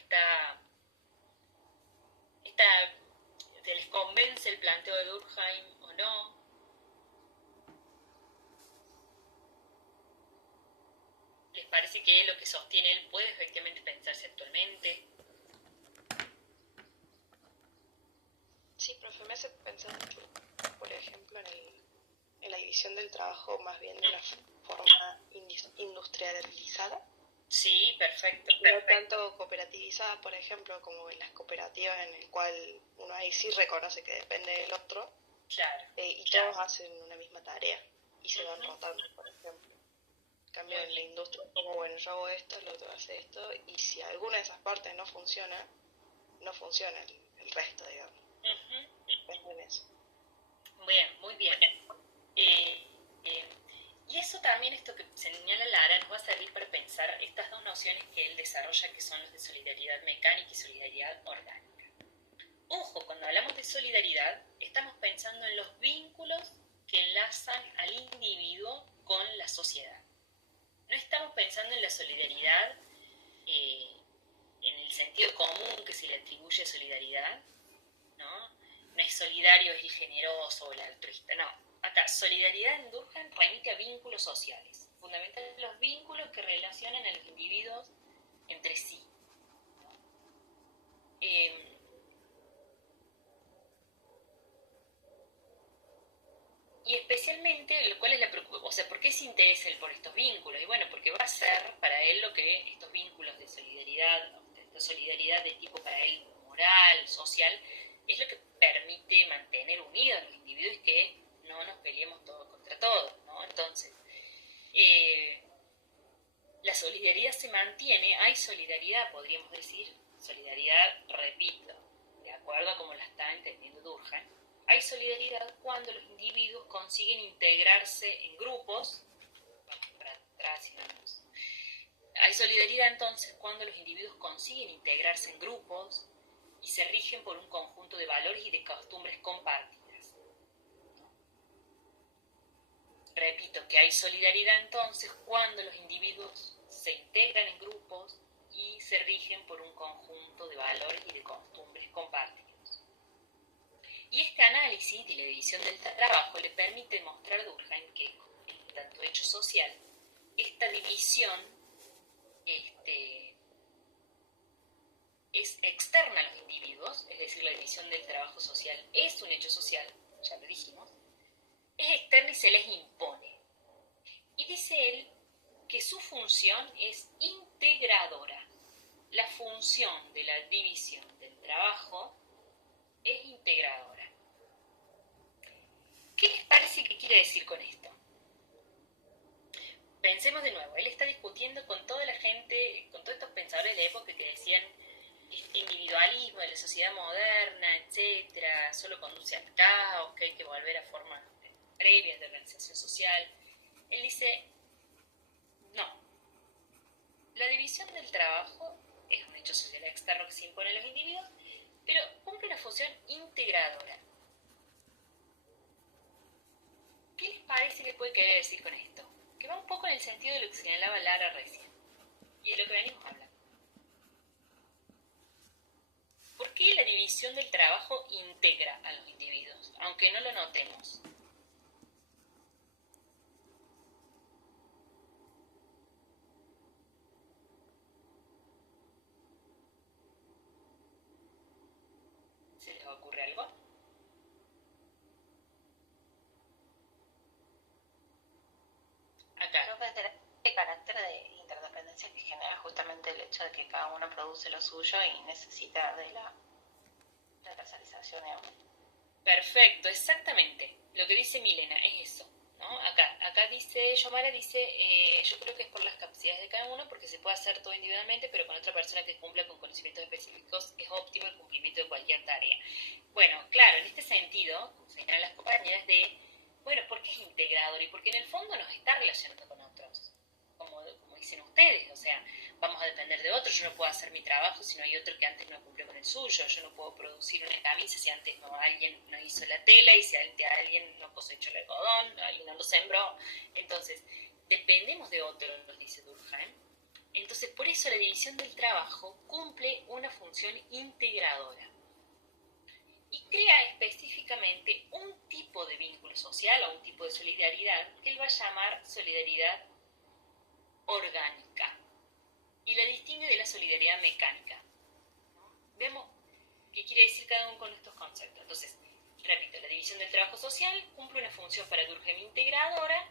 les convence el planteo de Durkheim o no? ¿Les parece que lo que sostiene él puede efectivamente pensarse actualmente? Sí, profe, me hace pensar mucho, por ejemplo, en la división del trabajo más bien de una forma industrializada, Sí, perfecto, no tanto cooperativizada, por ejemplo, como en las cooperativas en el cual uno ahí sí reconoce que depende del otro, claro. y todos hacen una misma tarea y se van Ujú. rotando, por ejemplo. En cambio, Muy en la bien. industria es como, bueno, yo hago esto, el otro hace esto, y si alguna de esas partes no funciona, no funciona el resto, digamos. Ujú. Pensé en eso. Bien, muy bien. Eh, eh, y eso también, esto que señala Lara, nos va a servir para pensar estas dos nociones que él desarrolla, que son las de solidaridad mecánica y solidaridad orgánica. Ojo, cuando hablamos de solidaridad, estamos pensando en los vínculos que enlazan al individuo con la sociedad. No estamos pensando en la solidaridad eh, en el sentido común que se le atribuye a solidaridad, ¿no? No es solidario, es el generoso o el altruista, no. Acá, solidaridad en Durkheim remite a vínculos sociales, fundamentalmente los vínculos que relacionan a los individuos entre sí. ¿No? Y especialmente, ¿cuál es la preocupación? O sea, ¿por qué se interesa él por estos vínculos? Y bueno, porque va a ser para él lo que estos vínculos de solidaridad, esta solidaridad de tipo para él moral, social, es lo que permite mantener unidos a los individuos y que no nos peleemos todos contra todos, ¿no? Entonces, eh, la solidaridad se mantiene, hay solidaridad, podríamos decir, solidaridad, repito, de acuerdo a cómo la está entendiendo Durkheim, hay solidaridad cuando los individuos consiguen integrarse en grupos, vamos para atrás y vamos. Hay solidaridad entonces cuando los individuos consiguen integrarse en grupos y se rigen por un conjunto de valores y de costumbres compartidas. Repito que hay solidaridad entonces cuando los individuos se integran en grupos y se rigen por un conjunto de valores y de costumbres compartidos. Y este análisis de la división del trabajo le permite mostrar a Durkheim que, en tanto hecho social, esta división es externa a los individuos, es decir, la división del trabajo social es un hecho social, ya lo dijimos, es externa y se les impone. Y dice él que su función es integradora. La función de la división del trabajo es integradora. ¿Qué les parece que quiere decir con esto? Pensemos de nuevo, él está discutiendo con toda la gente, con todos estos pensadores de la época que decían este individualismo de la sociedad moderna, etcétera, solo conduce al caos, que hay que volver a formas previas de organización social. Él dice, no, la división del trabajo es un hecho social externo que se impone a los individuos, pero cumple una función integradora. ¿Qué les parece que puede querer decir con esto? Que va un poco en el sentido de lo que señalaba Lara recién y de lo que venimos hablando. ¿Por qué la división del trabajo integra a los individuos, aunque no lo notemos? ¿Se les ocurre algo? Acá. Creo que tener este carácter de interdependencia que genera justamente el hecho de que cada uno produce lo suyo y necesita de la tercerización, digamos. Perfecto, exactamente. Lo que dice Milena es eso, ¿no? Acá dice, Yomara dice, yo creo que es por las capacidades de cada uno, porque se puede hacer todo individualmente, pero con otra persona que cumpla con conocimientos específicos es óptimo el cumplimiento de cualquier tarea. Bueno, claro, en este sentido, como señalan las compañeras, bueno, ¿por qué es integrador? Y porque en el fondo nos está relacionando con otros, como dicen ustedes, o sea, vamos a depender de otros, yo no puedo hacer mi trabajo si no hay otro que antes no cumplió con el suyo, yo no puedo producir una camisa si antes alguien no hizo la tela y si antes alguien no cosechó el algodón, alguien no lo sembró, entonces dependemos de otros, nos dice Durkheim. Entonces por eso la división del trabajo cumple una función integradora y crea específicamente un tipo de vínculo social o un tipo de solidaridad que él va a llamar solidaridad orgánica y la distingue de la solidaridad mecánica. ¿No? Vemos qué quiere decir cada uno con estos conceptos. Entonces, división del trabajo social cumple una función para Durkheim integradora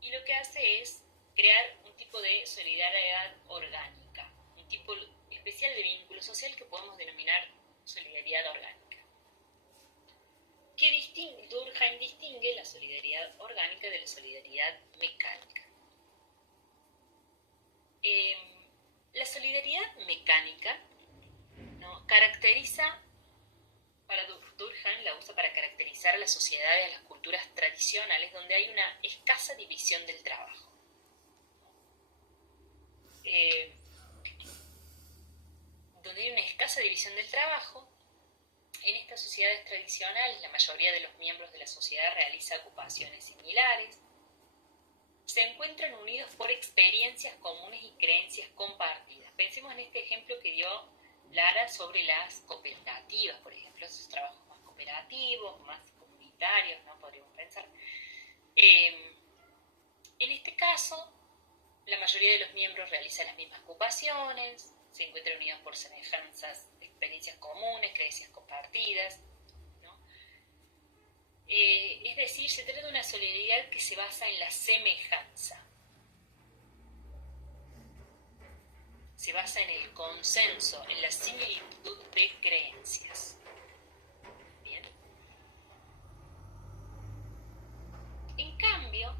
y lo que hace es crear un tipo de solidaridad orgánica, un tipo especial de vínculo social que podemos denominar solidaridad orgánica. Durkheim distingue la solidaridad orgánica de la solidaridad mecánica. La solidaridad mecánica, ¿no?, caracteriza, para Durkheim la usa para caracterizar a las sociedades, a las culturas tradicionales donde hay una escasa división del trabajo. Donde hay una escasa división del trabajo, en estas sociedades tradicionales la mayoría de los miembros de la sociedad realiza ocupaciones similares, se encuentran unidos por experiencias comunes y creencias compartidas. Pensemos en este ejemplo que dio Lara sobre las cooperativas, por ejemplo, esos trabajos más cooperativos, más comunitarios, ¿no? Podríamos pensar. En este caso, la mayoría de los miembros realizan las mismas ocupaciones, se encuentran unidos por semejanzas, experiencias comunes, creencias compartidas, ¿no? Es decir, se trata de una solidaridad que se basa en la semejanza, se basa en el consenso, en la similitud de creencias. Bien. En cambio,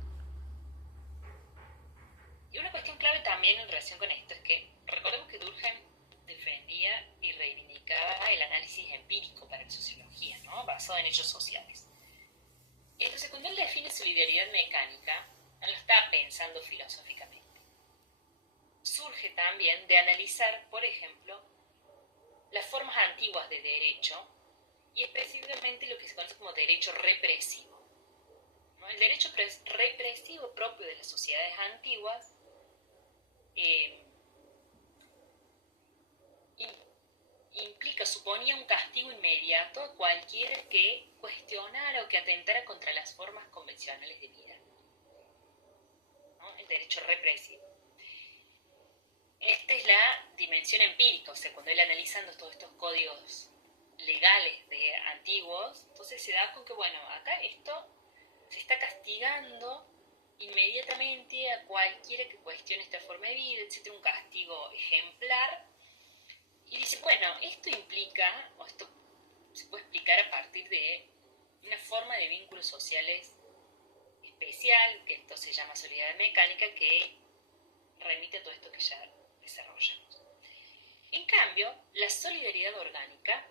y una cuestión clave también en relación con esto es que recordemos que Durkheim defendía y reivindicaba el análisis empírico para la sociología, ¿no?, basado en hechos sociales. Entonces, cuando él define solidaridad mecánica, no lo está pensando filosóficamente. Surge también de analizar, por ejemplo, las formas antiguas de derecho y específicamente lo que se conoce como derecho represivo, ¿no? El derecho represivo propio de las sociedades antiguas suponía un castigo inmediato a cualquiera que cuestionara o que atentara contra las formas convencionales de vida, ¿no? El derecho represivo. Esta es la dimensión empírica, o sea, cuando él analizando todos estos códigos legales de antiguos, entonces se da con que, bueno, acá esto se está castigando inmediatamente a cualquiera que cuestione esta forma de vida, etcétera, un castigo ejemplar. Y dice, bueno, esto implica, o esto se puede explicar a partir de una forma de vínculos sociales especial, que esto se llama solidaridad mecánica, que remite a todo esto que ya desarrollamos. En cambio, la solidaridad orgánica,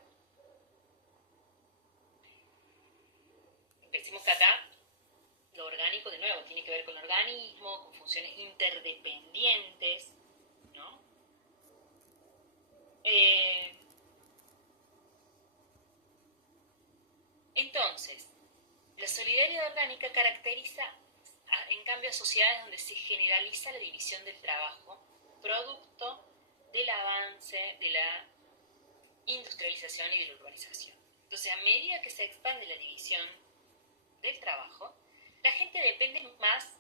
pensemos que acá lo orgánico, de nuevo, tiene que ver con el organismo, con funciones interdependientes, ¿no? Entonces, la solidaridad orgánica caracteriza, en cambio, a sociedades donde se generaliza la división del trabajo, producto del avance de la industrialización y de la urbanización. Entonces, a medida que se expande la división del trabajo, la gente depende más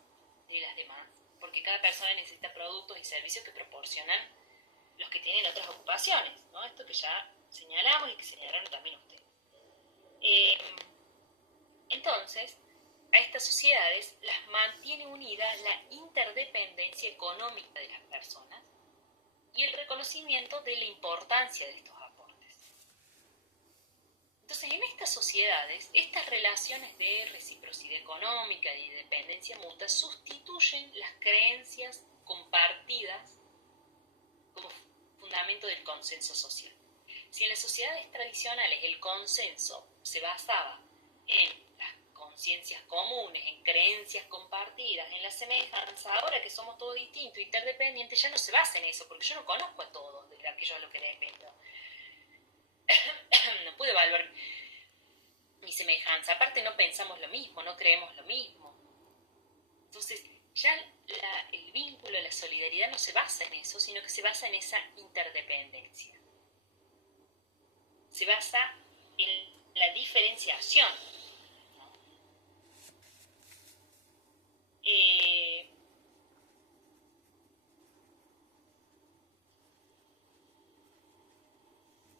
de las demás, porque cada persona necesita productos y servicios que proporcionan los que tienen otras ocupaciones, ¿no? Esto que ya señalamos y que señalaron también ustedes. Entonces, a estas sociedades las mantiene unidas la interdependencia económica de las personas y el reconocimiento de la importancia de estos aportes. Entonces, en estas sociedades, estas relaciones de reciprocidad económica y de dependencia mutua sustituyen las creencias compartidas como fundamento del consenso social. Si en las sociedades tradicionales el consenso se basaba en las conciencias comunes, en creencias compartidas, en la semejanza, ahora que somos todos distintos, interdependientes, ya no se basa en eso, porque yo no conozco a todos de aquello a lo que dependo. No puedo evaluar mi semejanza. Aparte no pensamos lo mismo, no creemos lo mismo. Entonces, ya el vínculo, la solidaridad no se basa en eso, sino que se basa en esa interdependencia. Se basa en la diferenciación, ¿no?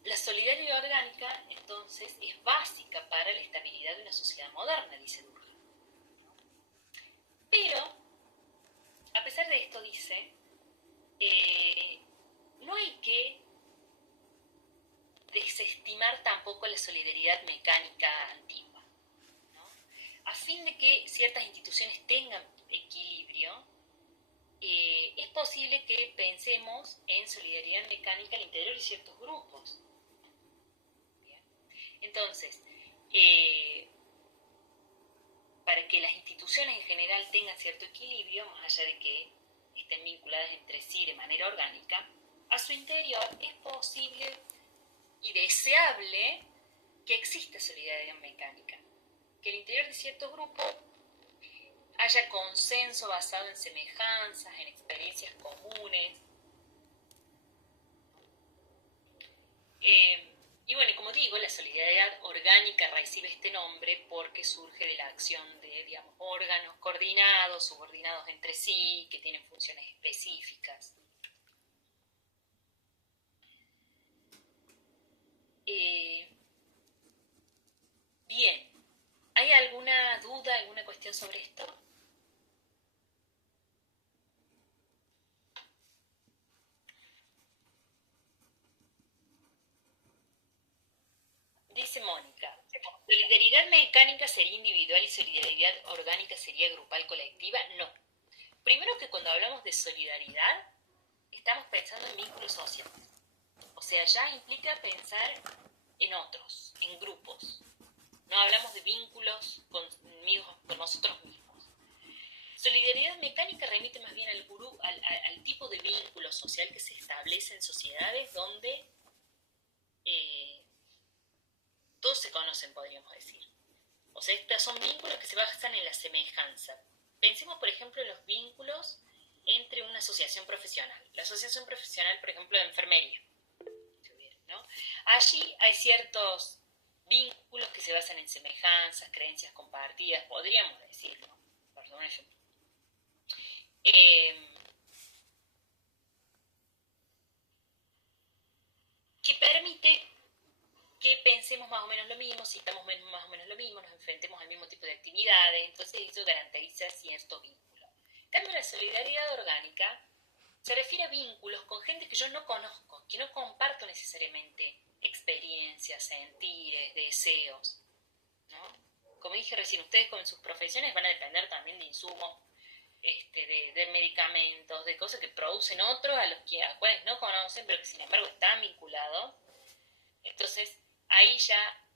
La solidaridad orgánica, entonces, entonces es básica para la estabilidad de una sociedad moderna, dice Durkheim. Pero, a pesar de esto, dice, no hay que desestimar tampoco la solidaridad mecánica antigua, ¿no? A fin de que ciertas instituciones tengan equilibrio, es posible que pensemos en solidaridad mecánica al interior de ciertos grupos. Bien. Entonces, para que las instituciones en general tengan cierto equilibrio, más allá de que estén vinculadas entre sí de manera orgánica, a su interior es posible y deseable que exista solidaridad mecánica, que al interior de ciertos grupos haya consenso basado en semejanzas, en experiencias comunes. Y bueno, como digo, la solidaridad orgánica recibe este nombre porque surge de la acción de, digamos, órganos coordinados, subordinados entre sí, que tienen funciones específicas. Bien, ¿hay alguna duda, alguna cuestión sobre esto? Dice Mónica, ¿solidaridad mecánica sería individual y solidaridad orgánica sería grupal colectiva? No. Primero que cuando hablamos de solidaridad, estamos pensando en vínculos sociales. O sea, ya implica pensar en otros, en grupos. No hablamos de vínculos con nosotros mismos. Solidaridad mecánica remite más bien al tipo de vínculo social que se establece en sociedades donde todos se conocen, podríamos decir. O sea, estos son vínculos que se basan en la semejanza. Pensemos, por ejemplo, en los vínculos entre una asociación profesional. La asociación profesional, por ejemplo, de enfermería, ¿no? Allí hay ciertos vínculos que se basan en semejanzas, creencias compartidas, podríamos decir, ¿no? Por dar un ejemplo. Que permite que pensemos más o menos lo mismo, sintamos más o menos lo mismo, nos enfrentemos al mismo tipo de actividades, entonces eso garantiza cierto vínculo. En cambio, la solidaridad orgánica se refiere a vínculos con gente que yo no conozco, que no comparto necesariamente experiencias, sentires, deseos, ¿no? Como dije recién, ustedes con sus profesiones van a depender también de insumos, de medicamentos, de cosas que producen otros a los cuales no conocen, pero que sin embargo están vinculados. Entonces, ahí ya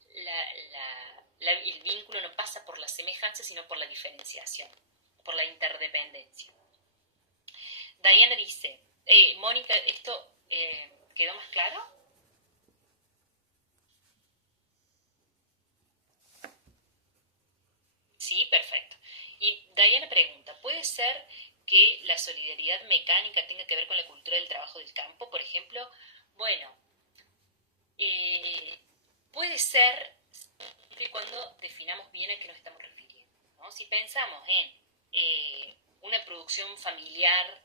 el vínculo no pasa por la semejanza, sino por la diferenciación, por la interdependencia. Diana dice, Mónica, ¿esto quedó más claro? Sí, perfecto. Y Diana pregunta, ¿puede ser que la solidaridad mecánica tenga que ver con la cultura del trabajo del campo, por ejemplo? Bueno, puede ser siempre y cuando definamos bien a qué nos estamos refiriendo, ¿no? Si pensamos en una producción familiar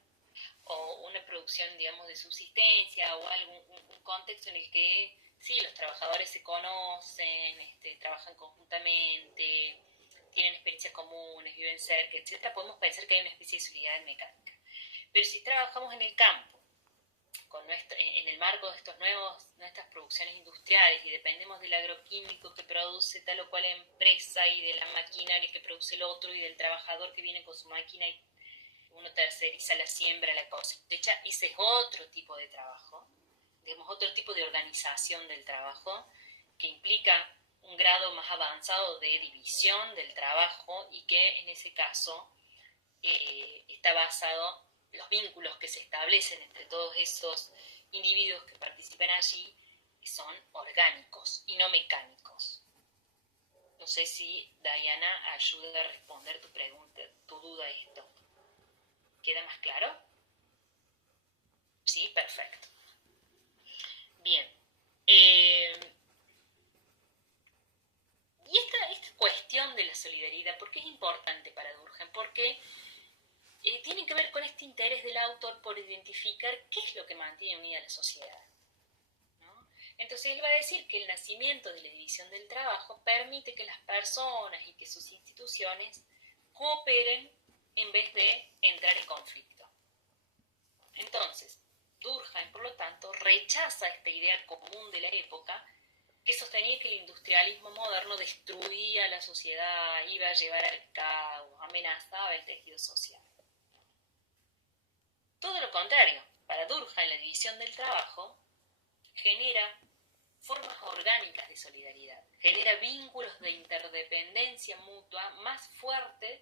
o una producción, digamos, de subsistencia o un contexto en el que sí, los trabajadores se conocen, trabajan conjuntamente, tienen experiencias comunes, viven cerca, etcétera, podemos pensar que hay una especie de solidaridad mecánica. Pero si trabajamos en el campo, en el marco de nuestras producciones industriales y dependemos del agroquímico que produce tal o cual empresa y de la maquinaria que produce el otro y del trabajador que viene con su máquina y uno terceriza la siembra, la cosecha, ese es otro tipo de trabajo, digamos, otro tipo de organización del trabajo que implica un grado más avanzado de división del trabajo y que en ese caso está basado, los vínculos que se establecen entre todos esos individuos que participan allí son orgánicos y no mecánicos. No sé si Diana ayuda a responder tu pregunta, tu duda a esto. ¿Queda más claro? Sí, perfecto. Bien. Y esta cuestión de la solidaridad, ¿por qué es importante para Durkheim? Porque tiene que ver con este interés del autor por identificar qué es lo que mantiene unida a la sociedad, ¿no? Entonces él va a decir que el nacimiento de la división del trabajo permite que las personas y que sus instituciones cooperen en vez de entrar en conflicto. Entonces, Durkheim, por lo tanto, rechaza esta idea común de la época que sostenía que el industrialismo moderno destruía la sociedad, iba a llevar al caos, amenazaba el tejido social. Todo lo contrario, para Durkheim la división del trabajo genera formas orgánicas de solidaridad, genera vínculos de interdependencia mutua más fuertes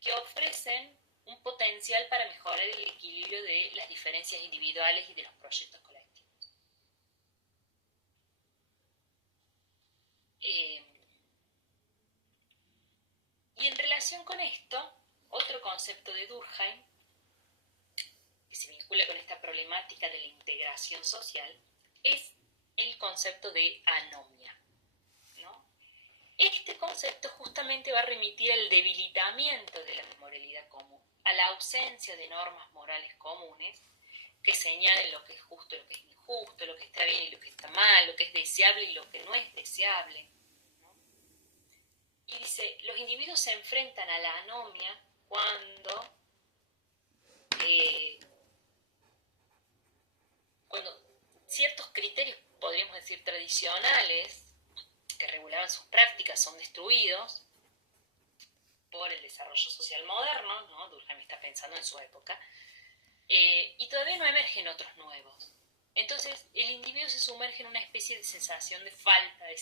que ofrecen un potencial para mejorar el equilibrio de las diferencias individuales y de los proyectos colectivos. Y en relación con esto, otro concepto de Durkheim, que se vincula con esta problemática de la integración social, es el concepto de anomia, ¿no? Este concepto justamente va a remitir al debilitamiento de la moralidad común, a la ausencia de normas morales comunes que señalen lo que es justo y lo que es injusto, lo que está bien y lo que está mal, lo que es deseable y lo que no es deseable, ¿no? Y dice, los individuos se enfrentan a la anomia cuando ciertos criterios, podríamos decir, tradicionales, que regulaban sus prácticas, son destruidos por el desarrollo social moderno, ¿no? Durkheim está pensando en su época, y todavía no emergen otros nuevos. Entonces, el individuo se sumerge en una especie de sensación de falta de